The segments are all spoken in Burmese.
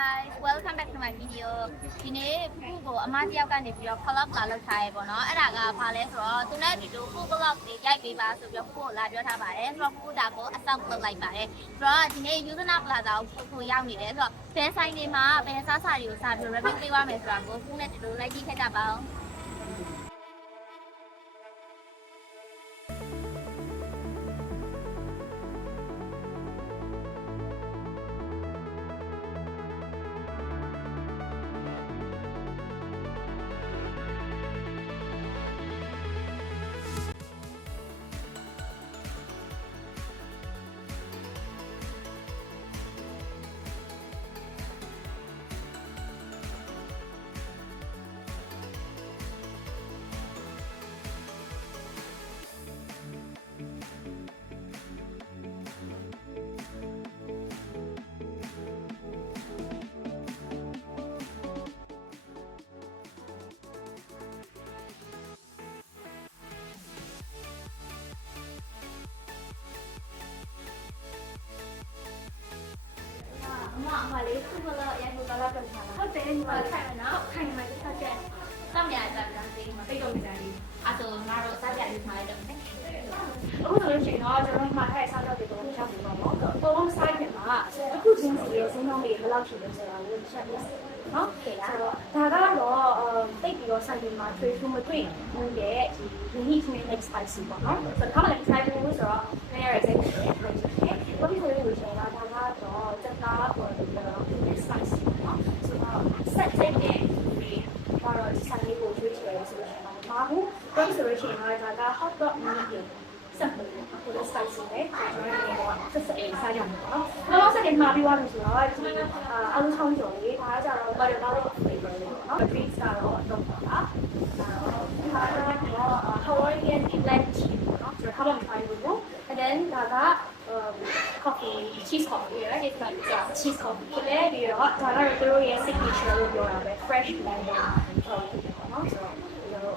guys welcome back to my video ဒီနေ့ခုကိုအမတယောက်ကနေပြီးတော့ collab လာလုပ်ထားရဲပေါ့နော်အဲ့ဒါကဘာလဲဆိုတော့သူနဲ့ဒီလိုခု collab တွေရိုက်ပေးပါဆိုပြီးတော့ခုကိုလာပြောထားပါတယ်ဆိုတော့ခုဒါကိုအဆောက်လုပ်လိုက်ပါတယ်ဆိုတော့ဒီနေ့ Yuzana Plaza ကိုခုရောက်နေတယ်ဆိုတော့ဘယ်ဆိုင်တွေမှာဘယ်စားစာတွေကိုစာပြီး review ပေးရမယ်ဆိုတာကိုခုနဲ့ဒီလိုလိုက်ကြည့်ခဲ့ကြပါဦး အမအမလေးခုကလည်းရိုက်ဖို့ကလည်းပြန်ထားတာဟုတ်တယ်ညီမခိုင်မနော်ခိုင်မလေးဆက်ချက်စောင့်ရကြတယ်သိမှာပိတ်တော့နေတာလေးအဲ့ဆိုငါတို့စားကြရေးထားလိုက်တော့မယ်အခုဆိုလို့ရှိရင်တော့ကျွန်တော်မှာထိုင်စားတော့ဒီလိုချက်ပြီးပါတော့ပုံမှန်ဆိုင်ပြင်မှာအခုချင်းစီရဲ့စင်းလုံးလေးဘယ်လောက်ရှိလဲဆိုတာကိုချက်ပြနော်ခေလာတော့ဒါကတော့တိတ်ပြီးတော့ဆိုင်ပြင်မှာ trade room မတွေ့ဘူးရဲ့ဒီ unique mix spicy ပေါ့နော်ဆိုတော့ခါမှလည်း spicy လို့ဆိုတော့နည်းရတဲ့ excited ဖြစ်တယ်ဘာဖြစ်လို့လဲဆိုတော့ဒါက တော့စက်သားပေါ်တော့ mix spicy နော်ဆိုတော့ဆက်တဲ့ဒီကတော့ဆိုင်လေးကိုရွေးချယ်ရဆိုလို့ရှိရင်တော့မဟုတ်ဘူးဘာလို့ဆိုလို့ရှိရင်တော့ဒါက hot dog medium ဆက်လို့ကိုယ် spicy နဲ့ကျွန်တော်တို့ကတော့ဆက်ဆက်လေးစားကြမှာပေါ့။နောက်ဆက်နေမှာပြီးသွားလို့ဆိုတော့ဒီအလုံးချောင်းကျော်လေးဒါကကြတော့ butter garlic flavor လေးပေါ့နော်။ drinks ကတော့တော့ပါလား။ဒါကတော့ Hawaiian black tea ပေါ့နော်။ကျွန်တော်ခါမှမဖိုင်ဘူး။ and then ဒါက coffee cheese coffee ရယ် it's like cheese coffee လေပြီးတော့ဒါကတော့သူတို့ရဲ့ signature လို့ပြောတာပဲ fresh blend ပေါ့နော်။ဆိုတော့ဒီလို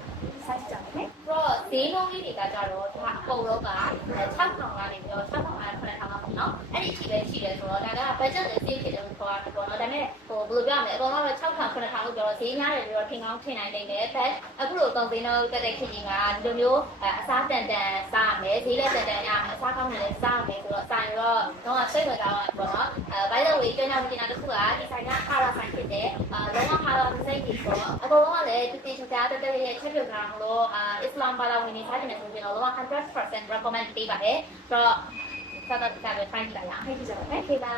စိုက်ကြတယ် တော့ဈေးနှုန်းလေးတွေကကြတော့ဒါအကုန်လုံးက6000ကနေပြီးတော့6000အား9000လောက်ပေါ့နော်အဲ့ဒီရှိပဲရှိတယ်ဆိုတော့ဒါက budget နဲ့ဈေးဖြစ်တယ်လို့ခေါ်ရမှာပေါ့နော်ဒါပေမဲ့ဟိုဘယ်လိုပြောရမလဲအကုန်လုံးတော့6000 9000လို့ပြောတော့ဈေးများတယ်ပြီးတော့ထင်ကောင်းထင်နိုင်နေတယ်ဒါအခုလိုသုံးသိန်းတော့တက်တဲ့ခေတ်ကြီးကဒီလိုမျိုးအစားတန်တန်စားရမယ်ဈေးလည်းတန်တန်ရမယ်အစားကောင်းတယ်လည်းစားရမယ်ဆိုတော့ဆိုင်တော့တော့စိတ်ဝင်စားတော့ပေါ့နော်အဲ by the way ကျွန်တော်မြင်တာတစ်ခုကဒီဆိုင်ကဟာရာဆိုင်ဖြစ်တယ်အာလုံးဝဟာရာစိတ်ကြီးပေါ့အကုန်လုံးကလည်းတည်တည်ချာချာတက်တဲ့ရဲ့ချက်ပြုတ်ကြလို့အာအစ္စလာမ်ဘာသာဝင်တွေစားကြတယ်ဆိုရင်တော့လောက100% recommend ပေးပါတယ်။ဆိုတော့သာသာတာပဲ find လာရအောင်ဖိတ်ကြည့်ကြပါမယ်။ခေလာ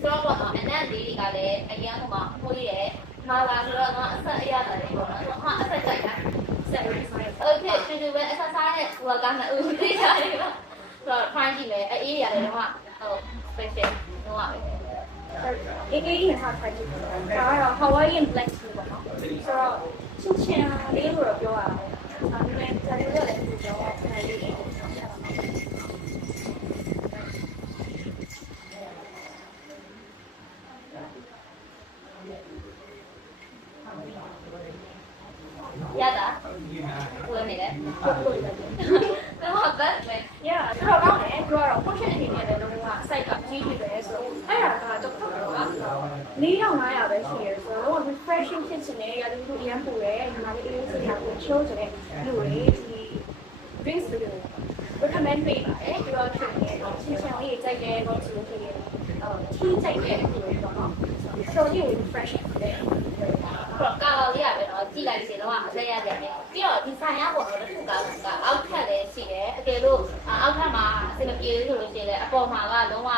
ဆိုတော့ပေါ့နော်အနက်လေးတွေကလည်းအရင်ကမှဖိုးရဲမာလာဆိုတော့ငါအဆက်အရတာတွေပေါ့နော်။ငါအဆက်ကြိုက်တာ။ဆက်လို့ဆိုရင် okay ဒီလိုပဲအဆက်စားတဲ့ဟိုကလည်းဦးသိကြတယ်ပေါ့။ဆိုတော့ find ကြည့်မယ်။အေးရတယ်တော့ဟို special တော့ပါပဲ။ AKE ဟာဖိုက်ကြည့်တယ်။ဒါကတော့ Hawaiian Black Tea ပေါ့နော်။ဆိုတော့ချင်းချင်းလေးလို့တော့ပြောရအောင် ရတာဝင်နေတယ်ပုတ်ပုတ်လေးတော့ဘတ်ပဲ။ Yeah တော့ကောင်းတယ်။ grow တော့ function အနေနဲ့လည်းလုံးဝ site ကကြီးကြီးပဲဆိုတော့အဲ့ဒါကတော့တော့တော့4500ပဲရှိရဆိုတော့ refreshing ဖြစ်ချင်တယ်ရာသီဥတုအရန်ပူတယ်ဒီမှာလေးအေးဆေးရကို chill ဆိုတဲ့လူတွေဒီ drinks တွေ recommend ပေးပါတယ်ပြီးတော့ချင်းချင်းချင်းချင်းလေးကြိုက်တယ်တော့ဆိုလို့ရှိရင်အော် tea ကြိုက်တဲ့လူတွေပေါ့နော်ဆိုတော့ဒီ refreshing ဖြစ်တယ် တော့ကာလော်လေးရပဲတော့ကြည့်လိုက်စီတော့အဆက်ရတယ်ပြီးတော့ဒီဆိုင်ရပေါ်တော့တစ်ခုကအောက်ထက်လည်းရှိတယ်အကယ်လို့အောက်ထက်မှာအစမပြေလို့လို့ရှိရင်အပေါ်မှာကလုံးဝ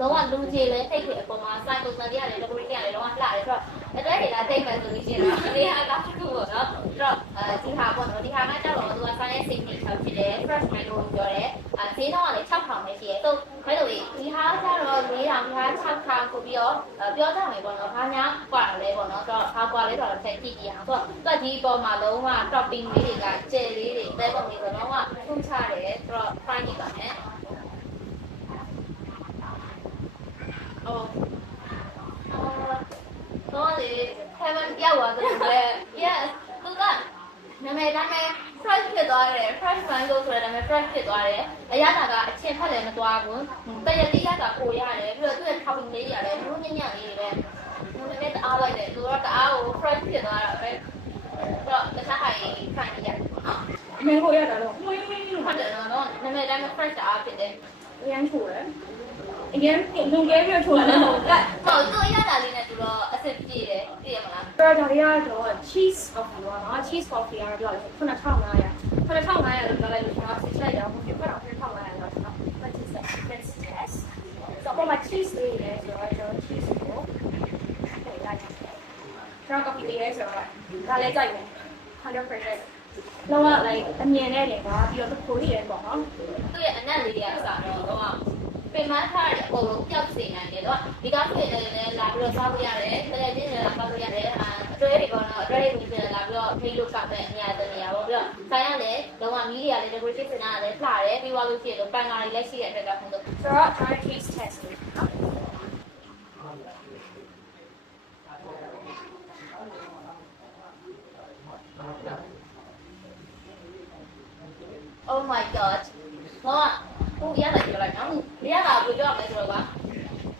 လုံးဝလူကြီးလဲတိတ်ခဲ့အပေါ်မှာ site ပုံစံတွေကလည်း decoration တွေကလည်းလုံးဝလှတယ်ဆိုတော့ အဲ့ဒါတွေကတိတ်မှဆိုလို့ရှိရင်တော့ဒီဟာကတစ်ခုပေါ့နော်အဲ့တော့အဲဒီဟာပေါ့နော်ဒီဟာကကြတော့သူက site signature ဖြစ်တယ် fresh mind လို့ပြောတယ်အဲဈေးတော့ကလည်း6000ပဲရှိတယ်ဆိုဘယ်လိုလဲဒီဟာကျတော့4000ဒီဟာ6000ကိုပြီးတော့ပြောကြမယ်ပေါ့နော်ဘာများกว่าလဲပေါ့နော်ဆိုတော့ဟာกว่าလဲဆိုတော့ဆက်ကြည့်ကြည့်အောင်ဆိုတော့သူကဒီပေါ်မှာလုံးဝ topping လေးတွေကကျယ်လေးတွေပဲပုံလေးဆိုတော့ကထုံချတယ်ဆိုတော့ try ကြည့်ပါမယ်အော် တော့လေ heaven ရောက်သွားတယ်ပဲ yes သူကနာမည်တိုင်းပဲ fresh ဖြစ်သွားတယ် fresh mango ဆိုတဲ့နာမည် fresh ဖြစ်သွားတယ်အရသာကအချင်းဖက်လည်းမသွားဘူးတရတိရတာပိုရတယ်ပြီးတော့သူ့ရဲ့ topping လေးတွေရတယ်ဘုံညံ့ညံ့လေးတွေပဲအားလိုက်တယ်သူကတအားကို fresh ဖြစ်သွားတာပဲတော့တခြားဟာကြီးခံနေရတယ်နော်အမေကိုရတာတော့ဝင်းဝင်းလို့ဟုတ်တယ်နော်နာမည်တိုင်းမှာ fresh တအားဖြစ်တယ် အရန်ချိုးတယ်အရင်လုံခဲ့ပြီးချိုးတယ်မဟုတ်ဘူးဟုတ်သူရတာလေးနဲ့သူတော့အဆင်ပြေတယ်သိရမလားတော့ဒါရီကတော့ cheese coffee ပါနော် cheese coffee ကတော့9500 9500လို့ပြောလိုက်လို့ကျွန်တော်ဆက်ချက်ရအောင်ဖြစ်တော့9500တော့ကျွန်တော် let's just let's test ဆိုတော့မှာ cheese လေးလေဆိုတော့ကျွန်တော် cheese ကိုထည့်လိုက်ကျွန်တော် coffee လေးလေဆိုတော့ဒါလည်းကြိုက်တယ်100% လောက like အမြင်နဲ့လေပါပြီးတော့တခိုးရည်ပေါ့နော်သူ့ရဲ့အနက်လေးတွေကအစားတော့တော့ပင်မထားတဲ့အပေါ်ကိုပျောက်စေနိုင်တယ်တော့ဒီကားဖြစ်နေတယ်လာပြီးတော့စားလို့ရတယ်တကယ်ချင်းလည်းစားလို့ရတယ်အတွဲတွေပေါ့နော်အတွဲတွေပြီးလာပြီးတော့ဖိလို့ကပဲအများတနေရာပေါ့ပြီးတော့ဆိုင်ရလည်းလုံးဝမီးတွေကလည်း decoration စင်တာလည်းလှတယ်ပြီးသွားလို့ရှိရင်တော့ပန်ကာတွေလည်းရှိတဲ့အတွက်ကြောင့်မို့လို့ဆိုတော့ကျွန်တော် taste test လေးနော် Oh my god ဟောကိုရတာပြောလိုက်နော်ရတာကိုပြောရမယ်ဆိုတော့က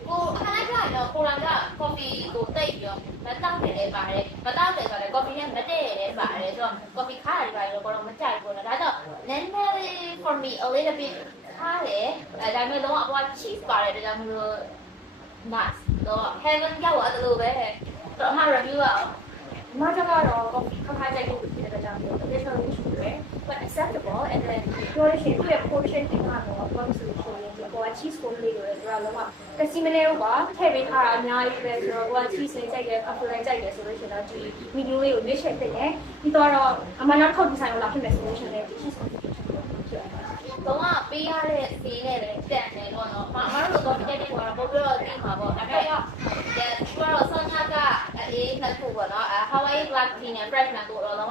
ကိုခဏကြာတော့ကိုရံက coffee ကိုတိတ်ပြီးတော့မတောက်တယ်လည်းပါတယ်မတောက်တယ်ဆိုတော့ coffee နဲ့မတည့်ရလည်းပါတယ်ဆိုတော့ coffee ခါရတယ်ပါတယ်ကိုတော့မကြိုက်ဘူးနော်ဒါတော့နည်းနည်းလေး for me a little bit ခါတယ်အဲဒါပေမဲ့တော့အပေါ် cheese ပါတယ်ဒါကြောင့်မလို့ nice တော့ heaven ရောက်သွားတယ်လို့ပဲတော့အမ review အောင်မကျကတော့ coffee ခါခါကြိုက်လို့ဖြစ်တဲ့ကြောင့် additional issue ပဲ but acceptable and then ပြောရရှင်သူ့ရဲ့ portion တင်တာတော့ဘာလို့ဆိုလို့ရှိရင်ဒီပေါ် cheese ကိုလေးကိုလည်းသူကလုံးဝကစီမနေဘူးပါထည့်ပေးထားတာအများကြီးပဲဆိုတော့ကိုက cheese လေးကြိုက်တယ် apple လေးကြိုက်တယ်ဆိုလို့ရှိရင်တော့ဒီ medium လေးကိုရွေးချယ်တင်တယ်ပြီးတော့အမှန်တော့ခေါက်ဒီဇိုင်းကိုလာဖြစ်မယ်ဆိုလို့ရှိရင်ဒီ cheese ကိုဖြစ်ဖြစ်ဖြစ်ဖြစ်တော့ပေးရတဲ့စီးနဲ့လည်းတက်တယ်တော့နော်။မမတို့တော့တက်တယ်ကွာပို့ပြီးတော့တင်းမှာပေါ့။ဒါပေမဲ့ရောဒီကတော့ဆောင်းညကအေးနှစ်ခုပေါ့နော်။အဲ Hawaii Black Tea နဲ့ Fresh Mango တော့တော့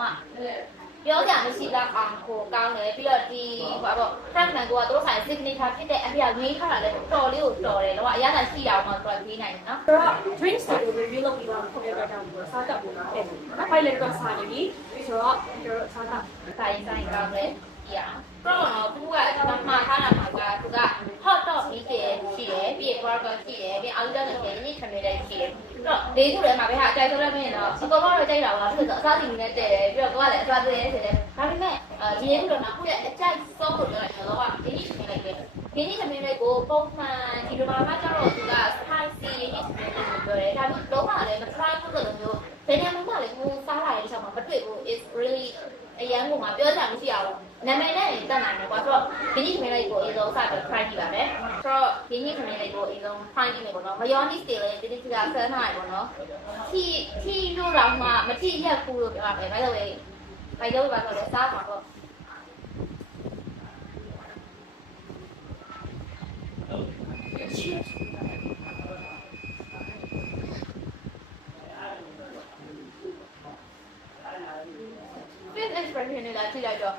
ပြောကြမရှိတော့အောင်ကိုကောင်းတယ်ပြီးတော့ဒီဟိုပေါ့ Fresh Mango ကသူတို့ဆိုင် signature ဖြစ်တဲ့အပြာငွေးခါတာလည်းတော်လေးကိုတော်တယ်တော့အရသာရှိအောင်တော့တော်ပြီးနိုင်တယ်နော်ဆိုတော့ drinks တွေကို review လုပ်ပြီးတော့ပုံပြကြတာကိုစားတော့ဘူးတဲ့။နောက်ပိုင်းလည်းတော့စားနေပြီဆိုတော့ကျွန်တော်စားတာ။ဒါရင်ဆိုင်ကောင်းတယ်။ ဒီအောင်တော့ဘူးကမှာထားတာမှာကသူက hot dog ပြီးတယ်ရှိတယ်ပြီးရင် burger ရှိတယ်ပြီးအောင်တက်နေတယ်ညခမေးလည်းရှိတယ်အဲ့တော့လေးခုထဲမှာပဲဟာအကြိုက်ဆုံးလည်းမင်းတော့အကောင်ကတော့ကြိုက်တာပါသူကအစားစီနဲ့တဲ့တယ်ပြီးတော့ကိုကလည်းအစားသေးတယ်ဆိုတယ်ဒါပေမဲ့ဒီလေးခုထဲမှာခုရဲ့အကြိုက်ဆုံးကိုပြောလိုက်တော့ကဒီညခမေးလိုက်တယ်ဒီညခမေးလိုက်ကိုပုံမှန်ဒီလိုမှာမှကျတော့သူက spicy ညခမေးလိုက်ကိုပြောတယ်ဒါပေမဲ့တော့ကလည်းမ try ဘူးလို့မျိုးဘယ်နေရာမှာလဲကိုစားလာတဲ့ချက်မှာမတွေ့ဘူး is really အရန်ကိုမှပြောချင်မရှိအောင်နာမည်နဲ့တက်နိုင်တယ်ကွာဆိုတော့ဒီနေ့ခမင်းလေးကိုအရင်ဆုံးစပြီး try ကြည့်ပါမယ်ဆိုတော့ဒီနေ့ခမင်းလေးကိုအရင်ဆုံး try ကြည့်မယ်ပေါ့နော်မယောနီစ်တွေလည်းတိတိကျကျဆန်းထားတယ်ပေါ့နော်ထီထီလို့တော့မှမထီရက်ဘူးလို့ပြောရမယ်ဘာလို့လဲဘာလို့လဲဆိုတော့စားမှာပေါ့ဖစ် expression နဲ့လာကြည့်လိုက်တော့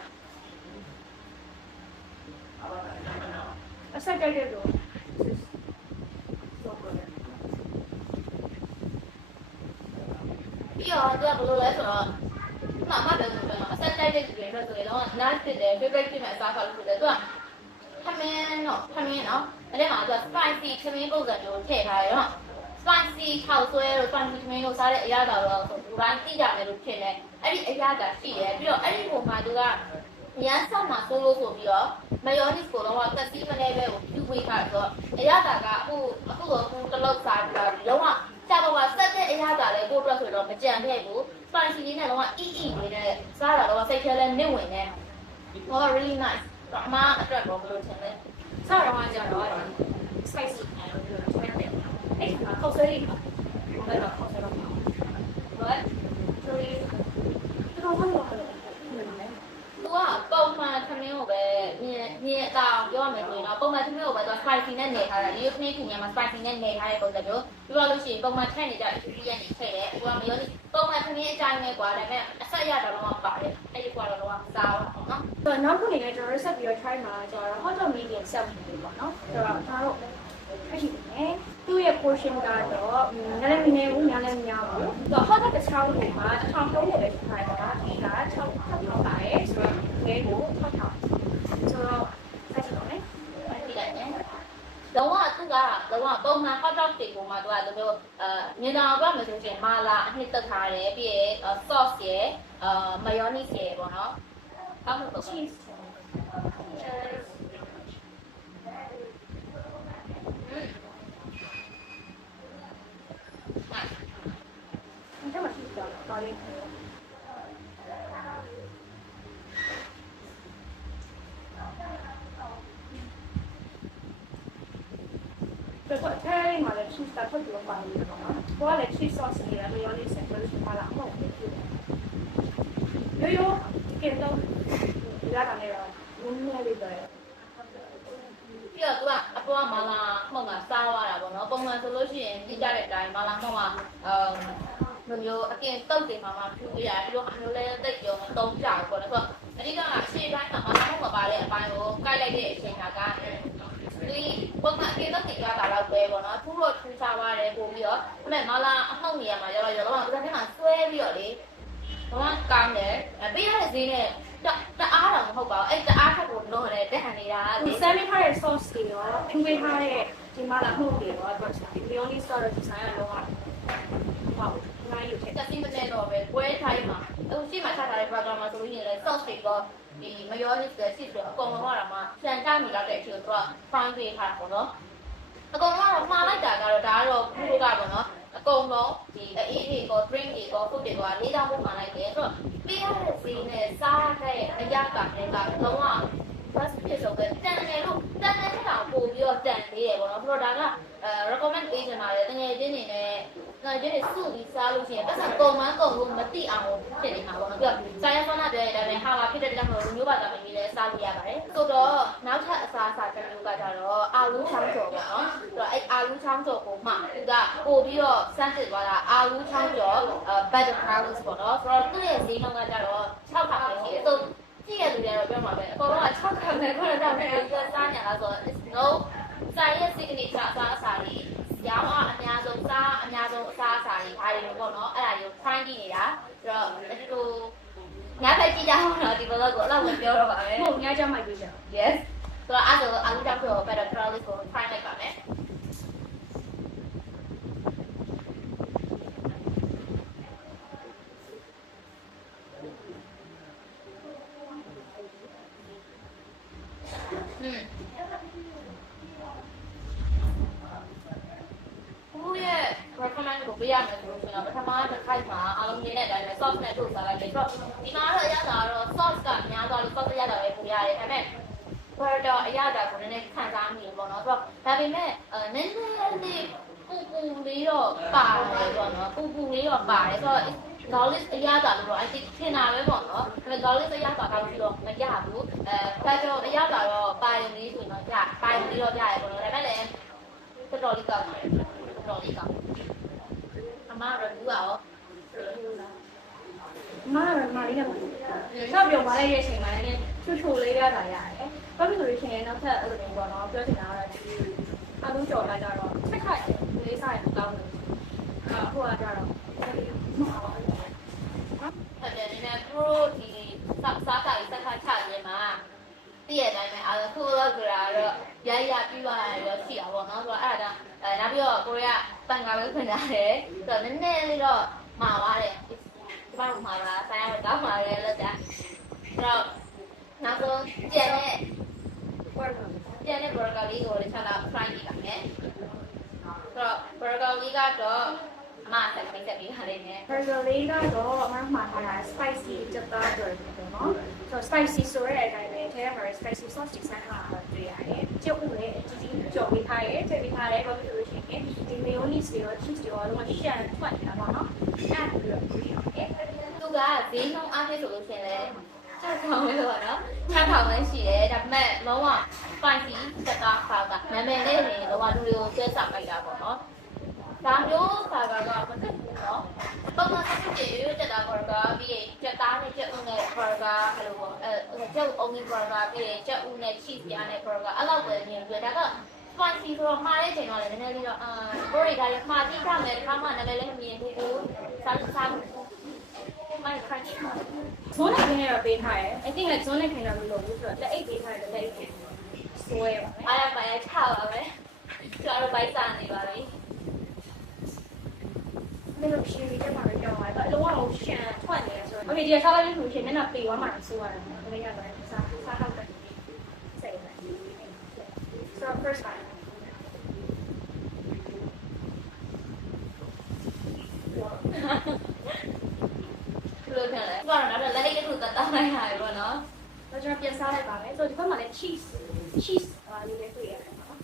အဆက်ကြိုက်တဲ့တော့ပြီးတော့သူကဘယ်လိုလဲဆိုတော့မမပြောလို့ပြောအဆက်တိုက်တဲ့ကြည့်ရဆိုရင်တော့ nice ဖြစ်တယ် favorite ဖြစ်မဲ့အစားအသောက်လို့ဖြစ်တယ်သူကခမင်းတော့ခမင်းနော်အဲ့ဒီမှာသူက spicy ခမင်းပုံစံမျိုးထည့်ထားရတော့ spicy ထောက်ဆွဲလို့ spicy ခမင်းကိုစားတဲ့အရာတော်တော့ဆိုသူတိုင်းသိကြတယ်လို့ဖြစ်နေအဲ့ဒီအရာကရှိတယ်ပြီးတော့အဲ့ဒီပုံမှာသူကရန်ဆောက်မှာဆိုလို့ဆိုပြီးတော့မယောနီစ်ကိုတော့တက်စီးမနေပဲကိုယူဝေးထားဆိုတော့အရာကအခုအခုတော့အခုတလောက်စားပြီးတော့လုံးဝကြာတော့ဆက်တဲ့အရာကလည်းကိုအတွက်ဆိုတော့မကြံခဲ့ဘူး spicy လေးနဲ့လုံးဝအီအီလေးနဲ့စားတာတော့စိတ်ထဲလဲနစ်ဝင်နေဟော really nice အမအတွက်တော့ဘယ်လိုထင်လဲစားတော့ကြတော့ spicy အဲ့ဒါခေါက်ဆွဲလေးပါအဲ့ဒါခေါက်ဆွဲတော့ what sorry တော့ဘာလို့လဲသူကပုံမှန်ခမင်းကိုပဲမြင်မြင်အတောင်ပြောရမယ်ဆိုရင်တော့ပုံမှန်ခမင်းကိုပဲသူ spicy နဲ့နေထားတာဒီလိုခမင်းခင်ညာမှာ spicy နဲ့နေထားတဲ့ပုံစံမျိုးပြောလို့ရှိရင်ပုံမှန်ထည့်နေကြအထူးရက်နေထည့်တယ်အခုကမရောပုံမှန်ခမင်းအတိုင်းပဲကွာဒါပေမဲ့အဆက်ရတော့တော့ပါတယ်အဲ့ဒီကွာတော့တော့စားအောင်နော်တော့နောက်ခုနေလည်းကျွန်တော်ဆက်ပြီးတော့ try မှာကျတော့ hot dog medium ဆက်ပြီးပြီပေါ့နော်ဆိုတော့ကျွန်တော်တို့အရှိတယ် သူ့ရဲ့ portion ကတော့ငါလည်းမနေဘူးညာလည်းမညာဘူးဆိုတော့ hot dog တစ်ချောင်းကိုမှတစ်ချောင်းသုံးကိုလည်းထားတာဒီက6 6ထောင်ပါတယ်ဆိုတော့လဲကို6ထောင်ဆိုတော့ဆက်ချင်တော့လေကြည့်လိုက်မယ်လုံးဝသူကလုံးဝပုံမှန် hot dog တွေကိုမှာသူကလိုမျိုးအဲမြင်တော်ပြောမယ်ဆိုရင်မာလာအနှစ်တက်ထားတယ်ပြီးရင် sauce ရယ်အာ mayonnaise ရယ်ပေါ့နော်ကောင်းလို့ပေါ့ cheese ပါတယ်แต่ก็ถ้าได้มาแล้วชิ้นตาก็ถือว่าไปเพราะว่าแล้วชิ้นซอสนี่แล้วย้อนนี่เสร็จก็รู้สึกว่าละหมดเลยคือโยโย่เกมต้องดูได้ตอนนี้เราลุ้นแน่เลยပြီးတော့သူကအပေါ်ကမာလာမှောက်ကစားသွားတာပေါ့နော်ပုံမှန်ဆိုလို့ရှိရင်ကြည့်ကြတဲ့အတိုင်းမာလာမှောက်ကအာ လိုမျိုးအကင်တုတ်တွေမှာမှဖြူရပြီးတော့အမျိုးလဲတိတ်ကြောမတုံးကြဘူးပေါ့နော်ဆိုတော့အဓိကအရှေ့ပိုင်းမှာမာလာမှုတ်မပါတဲ့အပိုင်းကိုကိုက်လိုက်တဲ့အချိန်ကဒီပုံမှန်အကင်တုတ်တွေကြတာတော့ပဲပေါ့နော်ထူးတော့ထူးခြားပါတယ်ပို့ပြီးတော့အဲ့မဲ့မာလာအမှုတ်နေရာမှာရောရောတော့ဒီထဲမှာဆွဲပြီးတော့လေဘာမှကောင်းတယ်အပေးရတဲ့ဈေးနဲ့တအားတော့မဟုတ်ပါဘူးအဲ့တအားထက်ကိုလုံးရတယ်တက်ဟန်နေတာဒီဒီဆမ်မီထားတဲ့ sauce တွေရောဖြူပေးထားတဲ့ဒီမှာလာမှုတွေရောတော့ဒီ mayonnaise တော့ဒီဆိုင်ရလုံးဝဟုတ် နိုင်ယူထည့်တက်စီမနေတော့ပဲပွဲထိုင်းမှာအခုရှိမှချထားတဲ့ program မှာဆိုလို့ရှိရင်လည်း sauce တွေတော့ဒီ mayonnaise တွေစစ်ပြီးအကုန်လုံးကတော့မှပြန်ချမိတော့တဲ့အချိန်တော့ fine ပေးထားတာပေါ့နော်အကုန်လုံးကတော့မှားလိုက်တာကတော့ဒါကတော့ဘူးလို့ကပေါ့နော်အကုန်လုံးဒီအေးတွေကို drink တွေကို food တွေကလေးတောင်းဖို့မှာလိုက်တယ်အဲ့တော့ပေးရတဲ့ဈေးနဲ့စားတဲ့အရာကလည်းကလုံးဝ bus ဖြစ်ဆုံးတဲ့တန်တယ်လို့တန်တယ်ထက်တော့ပို့ပြီးတော့တန်သေးတယ်ပေါ့နော်ပြီးတော့ဒါကအဲ recommend ပေးချင်ပါတယ်တကယ်ချင်းနေနဲ့တကယ်ချင်းနေစုပြီးစားလို့ရှိရင်ပတ်စံကုန်မှန်းကုန်လို့မသိအောင်ဖြစ်နေမှာပေါ့နော်ပြီးတော့ဆိုင်ရဖနာတဲ့ဒါနဲ့ဟာလာဖြစ်တဲ့ကြောင့်မလို့မျိုးပါတာမင်းလည်းစားလို့ရပါတယ်ဆိုတော့နောက်ထပ်အစားအစာတစ်မျိုးကကြတော့အာလူးချောင်းကျော်ပေါ့နော်ပြီးတော့အဲ့အာလူးချောင်းကျော်ကိုမှသူကပို့ပြီးတော့စမ်းသစ်သွားတာအာလူးချောင်းကျော် butter crowds ပေါ့နော်ဆိုတော့သူ့ရဲ့ဈေးနှုန်းကကြတော့6ခါပဲရှိတယ်ဆိုကြည့်ရလူတွေကတော့ပြောမှာပဲအကုန်လုံးက 6ခါပဲခေါ်တာပဲစားညာလားဆိုတော့ it's no ဆိုင်ရဲ့ signature အစားအစာတွေရောင်းအားအများဆုံးစားအများဆုံးအစားအစာတွေဒါတွေပေါ့နော်အဲ့ဒါတွေကို try ကြည့်နေတာဆိုတော့ဒီလိုငါပဲကြည့်ကြအောင်တော့ဒီ blog ကိုအလောက်မပြောတော့ပါပဲဟုတ်ညကြမှာယူကြ yes ဆိုတော့အဲ့ဒါအလူတောက်ကို better crowd ကို try လိုက်ပါမယ်อื มကိုယ့်ရဲ့ recommend ကိုပေးရမယ်ဆိုလို့ရှိရင်ပထမတစ်ခိုက်မှာအားလုံးမြင်တဲ့အတိုင်းပဲ sauce နဲ့ထုတ်စားလိုက်တယ်ဆိုတော့ဒီမှာတော့အရသာတော့ sauce ကအများသွားလို့ sauce ရတာပဲပိုရတယ်ဒါပေမဲ့ burger အရသာကိုနည်းနည်းခံစားမိတယ်ပေါ့နော်ဆိုတော့ဒါပေမဲ့အဲနည်းနည်းလေးပူပူလေးတော့ပါတယ်ပေါ့နော်ပူပူလေးတော့ပါတယ်ဆိုတော့ garlic အရသာလို့တော့ I think ထင်တာပဲပေါ့နော်ဒါပေမဲ့ garlic အရသာကောင်းပြီးတော့မရဘူးအဲ burger အရသာတော့ပါရင်လေးဆိုရင်တော့ရပါရင်လေးတော့ရတယ်ပေါ့နော်ဒါပေမဲ့လည်းတော်တော်လေးကောင်းတယ်တော်တော်လေးကောင်းအမကတော့ဘူးရောမရမလေးနဲ့နောက်ပြောသွားလိုက်တဲ့အချိန်မှာလည်းချွတ်ချွတ်လေးရတာရတယ်။ဘာလို့လဲဆိုရင်နောက်ထပ်အဲ့လိုမျိုးပေါ့နော်ပြောချင်တာကတော့ဒီအလုံးကြော်လိုက်ကြတော့ဆက်ခါလေးစားရင်ကောင်းတယ်။အာဟိုကကြတော့မဟုတ်ပါဘူး ဟုတ်တယ်ဒီနေ့သူတို့ဒီစားစားတာကြီးစက်ခါချခြင်းမှာတည့်ရတိုင်းပဲအဲ့ဒါခုလောက်ဆိုတာတော့ရရပြီးသွားတယ်ရောရှိတာပေါ့နော်ဆိုတော့အဲ့ဒါအဲနောက်ပြီးတော့ကိုရီးယားတန်ခါပဲခွင့်ရတယ်ဆိုတော့နည်းနည်းလေးတော့မှာသွားတယ်ဒီမှာမှာလာဆိုင်ရတော့မှာလဲလက်တာအဲ့တော့နောက်ဆုံးကျန်တဲ့။ဘာလို့ကျန်တဲ့ burger လေးကိုလည်းချက်လာ fry ကြည့်ပါမယ်ဆိုတော့ burger လေးကတော့အ မဆက်ပြီးဆက်ပြီးခါလေးနဲ့ burger လေးကတော့အမှမှာထားတာ spicy ချက်သားတွေပေါ့နော်။ဆို spicy ဆိုရဲအတိုင်းပဲထဲမှာ spicy sauce တွေဆက်ထားတာတွေ့ရတယ်။ကျုပ်ဦးလည်းအကြီးကြီးကြော်ပေးထားရဲထည့်ပေးထားရဲဘာဖြစ်လို့လဲဆိုရင်ဒီ mayonnaise တွေရော cheese တွေရောလုံးဝရှက်ထွက်နေတာပေါ့နော်။အဲ့ဒါပြီးတော့တွေ့ရတယ်။သူကဈေးနှုန်းအားဖြင့်ဆိုလို့ရှိရင်လည်းချက်ထောင်ပဲပေါ့နော်ချက်ထောင်ပဲရှိတယ်ဒါပေမဲ့လုံးဝ spicy စကားခါကနာမည်လေးနေလုံးဝလူတွေကိုဆွဲဆောင်လိုက်တာပေါ့နော် ဒါမျိုးခါကတော့မတက်ဘူးနော်ပုံမှန်ဆက်ကြည့်ရတဲ့တာဘော်ဂါပြီးရင်ချက်သားနဲ့ချက်ဦးနဲ့ဘော်ဂါအဲ့လိုပေါ့အဲချက်ဦးအုံးဘော်ဂါပြီးရင်ချက်ဦးနဲ့ cheese ပြားနဲ့ဘော်ဂါအဲ့လောက်ပဲမြင်ပြီးဒါက spicy ဆိုတော့မှားတဲ့ချိန်တော့လည်းနည်းနည်းလေးတော့အာဘော်ရီကလည်းမှားတိထားမယ်တစ်ခါမှနာမည်လည်းမမြင်သေးဘူးစားစားမိုက် crunch ဇွန်းနဲ့ခင်းရတော့ပေးထားရဲ။ I think လည်းဇွန်းနဲ့ခင်းတော့မလို့ဘူးဆိုတော့လက်အိတ်ပေးထားတယ်လက်အိတ်ကိုဆွဲပါမယ်အားရပါရချပါမယ်ကျွန်တော်တို့ဘိုက်စာနေပါပြီ 那种心里这块儿掉完，龙王楼选换的是吧？OK，这稍微就是前面那北王马上说完了，那个样子，啥啥啥的，这个。So first time. ဘယ်လိုဖြစ်လဲဘာလို့လဲလက်လေးတစ်ခုတက်တောင်းလိုက်တာပဲပေါ့နော် 我这边撒来吧，所以这个嘛的 cheese cheese 啊，你得对呀。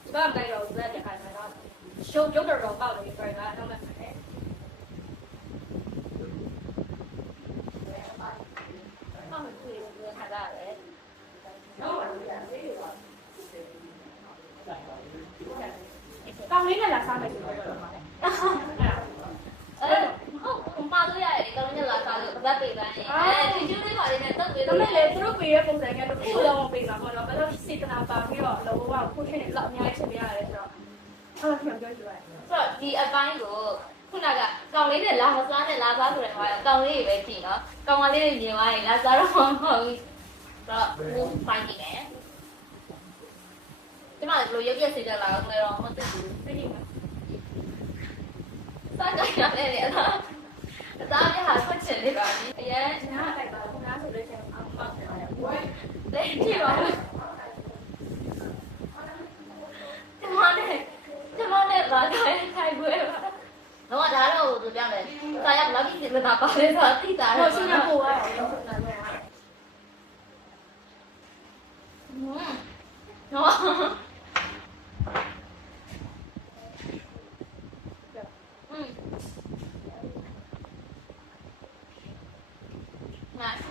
这个带肉在这看着到，小有点肉爆的一块儿，他们买。 မှ တော့မဟုတ်ဘူးဆိုတော့ဘူးပိုင်းကြည့်မယ်ဒီမှာဘယ်လိုရုပ်ပြက်စေကြလာလဲတော့မသိဘူးသိနေမှာစားကြရတယ်လေအလားအသားပြဟာဆွတ်ချင်နေပါပြီအရင်နားတိုက်ပါခုနဆိုလို့ရှိရင်အောက်ပေါက်တယ်လက်ကြည့်ပါဦးဒီမနဲ့ဒီမနဲ့ဘာတိုင်းထိုင်ခွဲပါတော့ဒါတော့သူပြောတယ်စာရဘလောက်ကြီးနေတာပါလဲဆိုတာသိတာဟိုစင်ကာပူကရောနားလဲ နော်อืมဟာသူ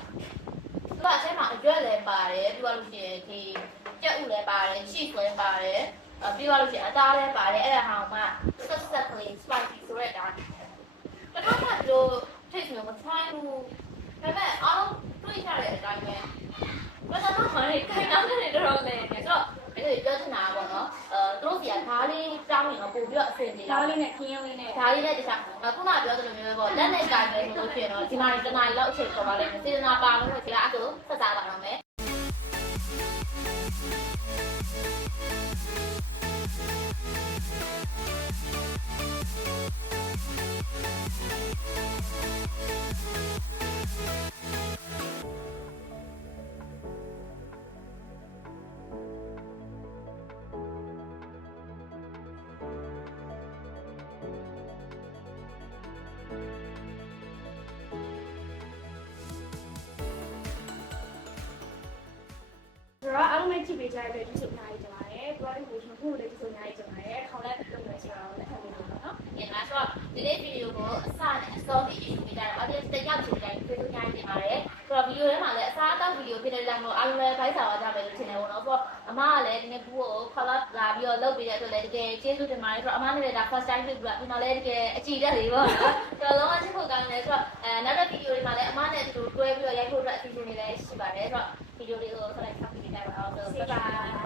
ကအထဲမှာအကျွက်လည်းပါတယ်ပြီးတော့လို့ရှိရင်ဒီကြက်ဥလည်းပါတယ်ချီဆွဲပါတယ်အပြီးတော့လို့ရှိရင်အသားလည်းပါတယ်အဲ့ဒါဟောင်းမှဆက်ဆက်ကလေး spicy ဆိုရက်တာပထမကလို့ taste မျိုးမဆိုင်ဘူးဒါပေမဲ့အားလုံးတွေ့ကြတဲ့အတိုင်းပဲဘာသာတော့မှလည်းခိုင်နောက်နေတော့လည်းဆိုတော့အဲ့ဒီပြောချင်တာပေါ့နော်အဲသူတို့စီကဓာလေးတောင်းရင်တော့ ပို့ပြီးတော့အဆင်ပြေဒါတာလေးနဲ့ခင်းလေးနဲ့ဒါလေးနဲ့တခြားခုနပြောသလိုမျိုးပေါ့လက်နဲ့ကြိုင်ပဲဆိုလို့ရှိရင်တော့ဒီမှာတနားရီလောက်အချိန်ခေါ်ပါလိမ့်မယ်စေတနာပါလို့ဒီကအတူဆက်စားပါတော့မယ် ကြည့်ပေးကြတဲ့အတွက်ဒီစုအများကြီးကြပါတယ်။ product version ကိုလည်းဒီစုအများကြီးကြပါတယ်။ခေါင်းလည်းလုပ်နေချင်အောင်လက်ခံနေပါတော့ဒီမှာဆိုတော့ဒီနေ့ဗီဒီယိုကိုအစနဲ့အစောပြီးယူပေးကြတယ် audience တစ်ယောက်ချင်းတိုင်းပြေးလို့ညနေပါလေဆိုတော့ဗီဒီယိုထဲမှာလည်းအစားအသောက်ဗီဒီယိုဖြစ်တဲ့ကြောင့်မို့အားလုံးလည်းဖိုက်စာသွားကြမယ်လို့ထင်တယ်ပေါ့နော်ဆိုတော့အမကလည်းဒီနေ့ဘူးကိုခေါ်လာလာပြီးတော့လုပ်ပေးတဲ့အတွက်လည်းတကယ်ကျေးဇူးတင်ပါတယ်ဆိုတော့အမနဲ့လည်းဒါ first time တွေ့ပြီးတော့ဒီမှာလည်းတကယ်အကြည့်တက်လေးပေါ့နော်ဆိုတော့လုံးဝချစ်ဖို့ကောင်းတယ်ဆိုတော့အဲနောက်တဲ့ဗီဒီယိုတွေမှာလည်းအမနဲ့တူတွဲပြီးတော့ရိုက်ဖို့အတွက်အစီအစဉ်တွေလည်းရှိပါတယ်ဆိုတော့ဗီဒီယိုလေးကိုဆက်လိုက် ဖတ်